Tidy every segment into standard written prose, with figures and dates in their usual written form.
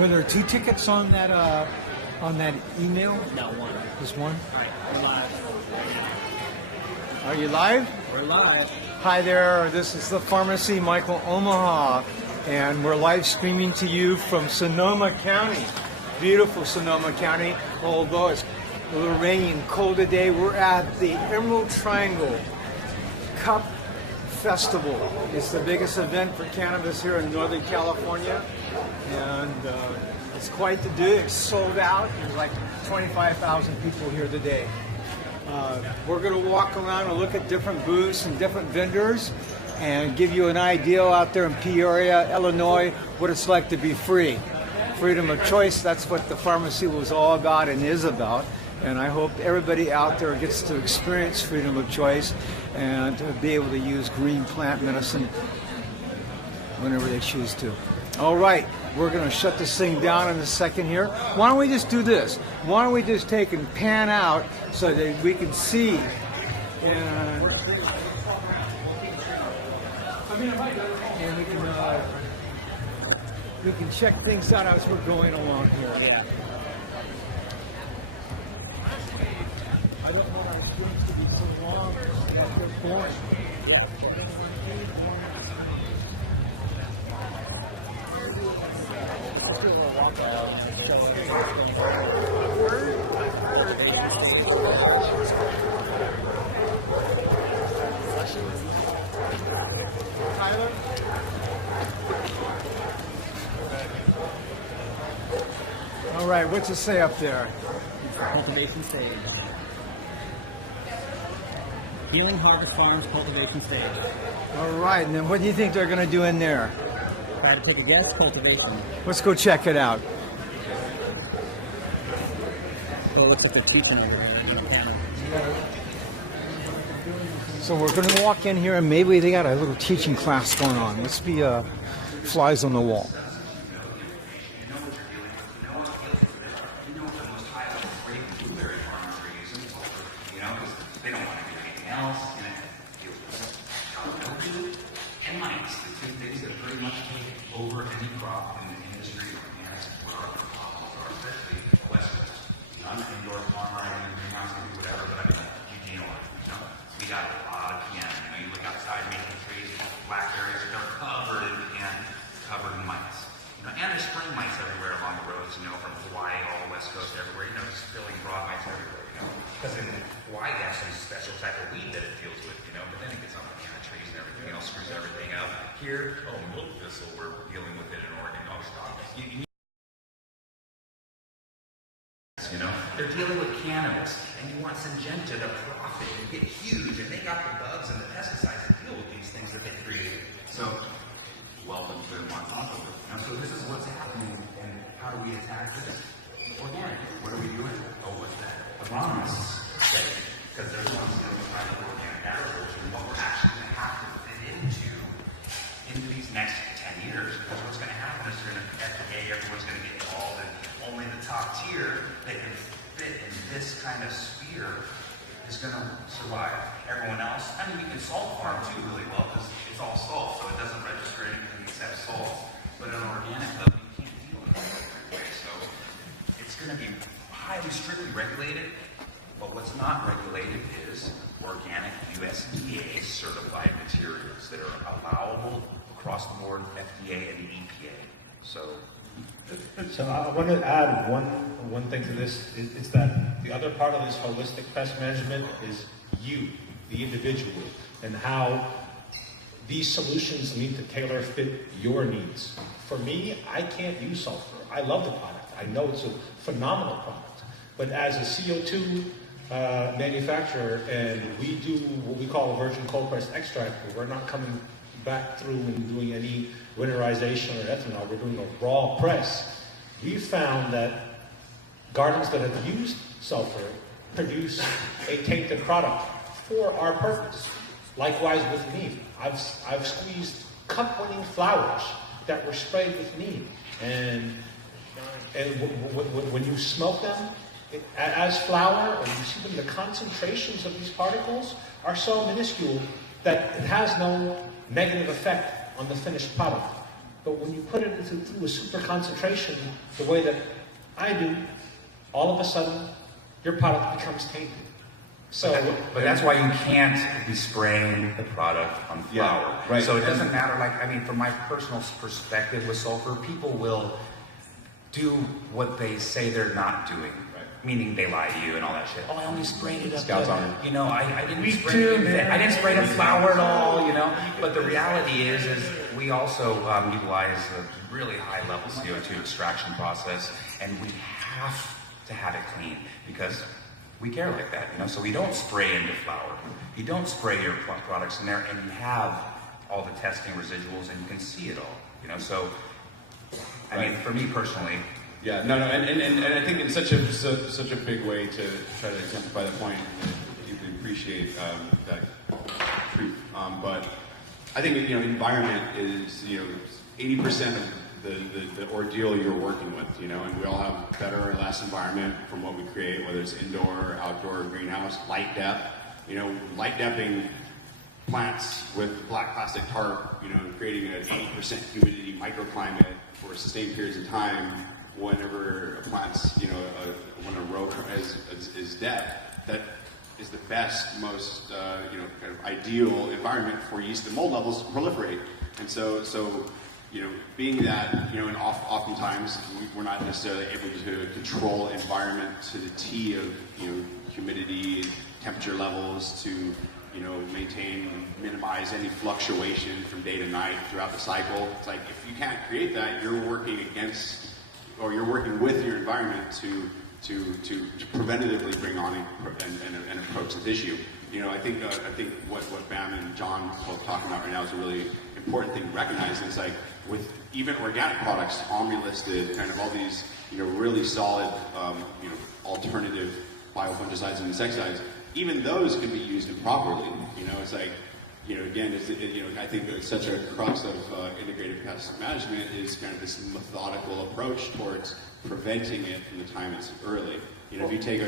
Were there 2 tickets on that email? No, one. Just one? All right, we're live. Are you live? We're live. Hi there, this is the Pharmacy, Michael Omaha, and we're live streaming to you from Sonoma County. Beautiful Sonoma County, although it's a little rainy and cold today. We're at the Emerald Triangle Cup Festival. It's the biggest event for cannabis here in Northern California, and it's quite to do. It's sold out. There's like 25,000 people here today. We're going to walk around and look at different booths and different vendors and give you an idea out there in Peoria, Illinois, what it's like to be free. Freedom of choice, that's what the pharmacy was all about and is about. And I hope everybody out there gets to experience freedom of choice and to be able to use green plant medicine whenever they choose to. All right, we're going to shut this thing down in a second here. Why don't we just do this? Why don't we just take and pan out so that we can see and we can check things out as we're going along here. Yeah. I don't want our streets to be so long that they're boring. Tyler? All right, what's it say up there? Cultivation stage. Healing Harvest Farms cultivation stage. All right, and then what do you think they're going to do in there? If I had to take a guess, cultivation. Let's go check it out. So it looks like they're teaching everywhere. So we're going to walk in here and maybe they got a little teaching class going on. Let's be flies on the wall. Because in Hawaii, they actually a special type of weed that it deals with, but then it gets on the banana trees and everything else, screws everything up. Here, milk thistle, we're dealing with it in Oregon. Stop. They're dealing with cannabis, and you want Syngenta to profit and get huge, and they got the bugs and the pesticides to deal with these things that they created. So, welcome to Monsanto. So this is what's happening, and how do we attack this? Organic. What are we doing? Oh, what's that? Agronomists, because they're the ones doing the final organic agriculture, and what we're actually going to have to fit into these next 10 years, because what's going to happen is you're going to FDA, everyone's going to get involved, and only the top tier that can fit in this kind of sphere is going to survive. Everyone else, we can salt farm too really well, because it's all salt, so it doesn't register anything except salt. But on organic level, you can't deal with it anyway, so it's going to be highly strictly regulated, but what's not regulated is organic USDA certified materials that are allowable across the board, FDA and the EPA. So I want to add one thing to this. It's that the other part of this holistic pest management is you, the individual, and how these solutions need to tailor fit your needs. For me, I can't use sulfur. I love the product. I know it's a phenomenal product. But as a CO2 manufacturer, and we do what we call a virgin cold pressed extract, we're not coming back through and doing any winterization or ethanol. We're doing a raw press. We found that gardens that have used sulfur produce a tainted product for our purpose. Likewise with neem. I've squeezed cup-winning flowers that were sprayed with neem, and when you smoke them as flower, and you see them, the concentrations of these particles are so minuscule that it has no negative effect on the finished product. But when you put it through a super concentration, the way that I do, all of a sudden, your product becomes tainted. So, but that's why you can't be spraying the product on flour. Yeah, right. So it doesn't matter, like, I mean, from my personal perspective with sulfur, people will do what they say they're not doing. Meaning they lie to you and all that shit. Oh, I only sprayed it up to, you know, I didn't spray it. I didn't spray the flour at all, you know. But the reality is we also utilize a really high level CO2 extraction process, and we have to have it clean because we care like that, you know. So we don't spray into flour. You don't spray your products in there, and you have all the testing residuals, and you can see it all, you know. So, I mean, for me personally. Yeah, no, and I think it's such a big way to try to exemplify the point. I deeply appreciate that truth. But I think, you know, environment is, you know, 80% of the ordeal you're working with, you know, and we all have better or less environment from what we create, whether it's indoor, outdoor, greenhouse, light depth. You know, light depthing plants with black plastic tarp, you know, creating an 80% humidity microclimate for sustained periods of time. Whenever a plant's, you know, when a row is dead, that is the best, most, you know, kind of ideal environment for yeast and mold levels to proliferate. And so, you know, being that, you know, and oftentimes we're not necessarily able to control environment to the T of, you know, humidity, temperature levels to, you know, maintain and minimize any fluctuation from day to night throughout the cycle. It's like, if you can't create that, you're working against, or you're working with your environment to preventatively bring on and approach this issue. You know, I think what Bam and John both talking about right now is a really important thing to recognize. Is like with even organic products, Omni-listed, kind of all these, you know, really solid, you know, alternative biofungicides and insecticides. Even those can be used improperly. You know, it's like, you know, again, you know, I think that such a crux of integrated pest management is kind of this methodical approach towards preventing it from the time it's early. You know, if you take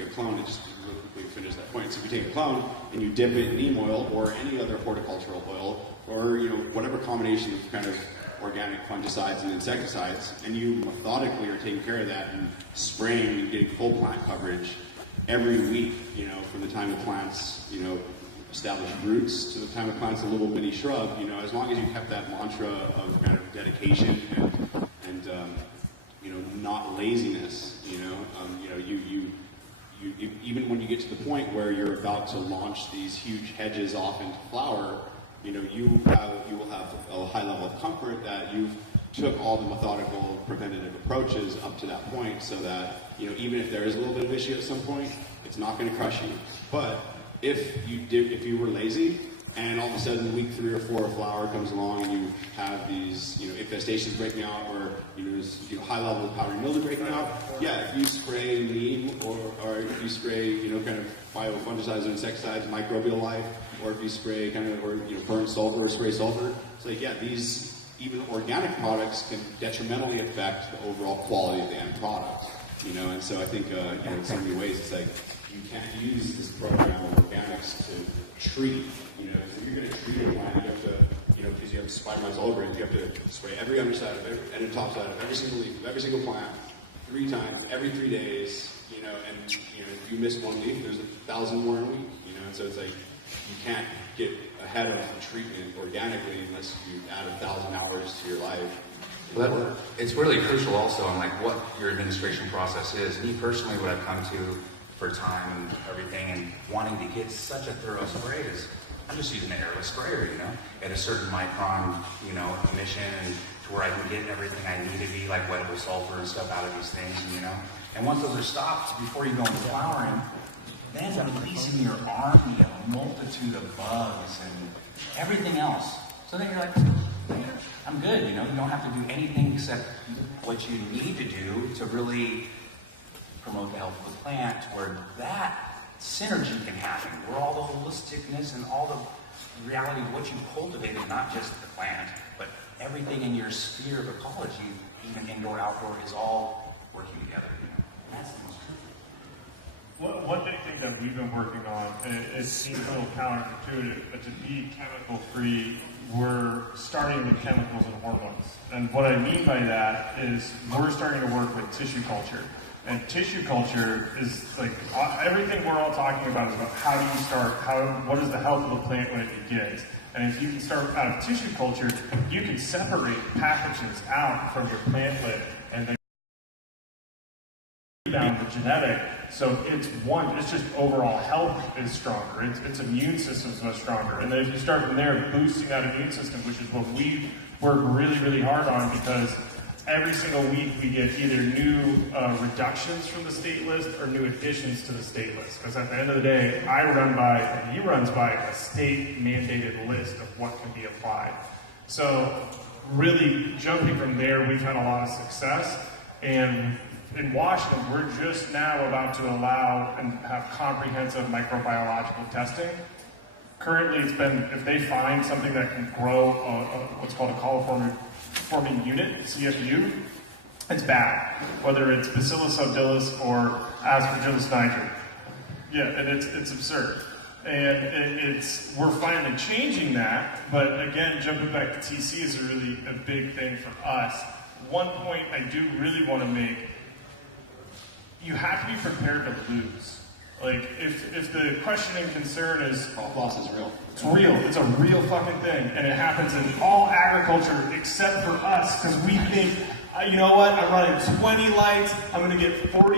a clone, and just real quickly finish that point. So if you take a clone and you dip it in neem oil or any other horticultural oil, or, you know, whatever combination of kind of organic fungicides and insecticides, and you methodically are taking care of that and spraying and getting full plant coverage every week, you know, from the time the plants, you know, establish roots to the time it plants a little mini shrub, you know, as long as you kept that mantra of kind of dedication and you know, not laziness, you know, you even when you get to the point where you're about to launch these huge hedges off into flower, you know, you will have a high level of comfort that you've took all the methodical preventative approaches up to that point, so that, you know, even if there is a little bit of issue at some point, it's not going to crush you. But if you were lazy and all of a sudden week 3 or 4 a flower comes along and you have these, you know, infestations breaking out, or, you know, there's, you know, high level of powdery mildew breaking out, yeah, if you spray neem or if you spray, you know, kind of biofungicides or insecticides, microbial life, or if you spray kind of, or, you know, burn sulfur or spray sulfur, it's like, yeah, these even organic products can detrimentally affect the overall quality of the end product, you know. And so I think, you know, in so many ways, it's like, you can't use this program of organics to treat, you know, if you're going to treat a plant, you have to, you know, because you have spider mites all over it, you have to spray every underside of it and the top side of every single leaf of every single plant 3 times every 3 days, you know, and, you know, if you miss one leaf, there's 1,000 more in a week, you know. And so it's like, you can't get ahead of the treatment organically unless you add 1,000 hours to your life. Well, it's really crucial also on like what your administration process is. Me personally, what I've come to for time and everything, and wanting to get such a thorough spray is I'm just using an airless sprayer, you know, at a certain micron, you know, emission, and to where I can get everything I need to be, like wettable sulfur and stuff out of these things, you know. And once those are stopped, before you go into flowering, that ends up releasing your army of a multitude of bugs and everything else. So then you're like, I'm good, you know, you don't have to do anything except what you need to do to really promote the health of the plant, where that synergy can happen, where all the holisticness and all the reality of what you cultivated, not just the plant, but everything in your sphere of ecology, even indoor, outdoor, is all working together. You know? That's the most true. One big thing that we've been working on, and it seems a little counterintuitive, but to be chemical free we're starting with chemicals and hormones. And what I mean by that is we're starting to work with tissue culture. And tissue culture is like everything we're all talking about is about how do you start, what is the health of the plant when it begins. And if you can start out of tissue culture, you can separate pathogens out from your plantlet and then down the genetic. So it's just overall health is stronger. Its immune system is much stronger. And then if you start from there, boosting that immune system, which is what we work really, really hard on, because every single week we get either new reductions from the state list or new additions to the state list. Because at the end of the day, he runs by a state mandated list of what can be applied. So really jumping from there, we've had a lot of success. And in Washington, we're just now about to allow and have comprehensive microbiological testing. Currently, it's been, if they find something that can grow what's called a coliforming unit, CFU, it's bad. Whether it's Bacillus subtilis or Aspergillus niger. Yeah, and it's absurd. And we're finally changing that, but again, jumping back to TC is really a big thing for us. One point I do really want to make, you have to be prepared to lose. Like, if the questioning concern is... All loss is real. It's real. It's a real fucking thing. And it happens in all agriculture except for us, because we think, you know what, I'm running 20 lights, I'm going to get 40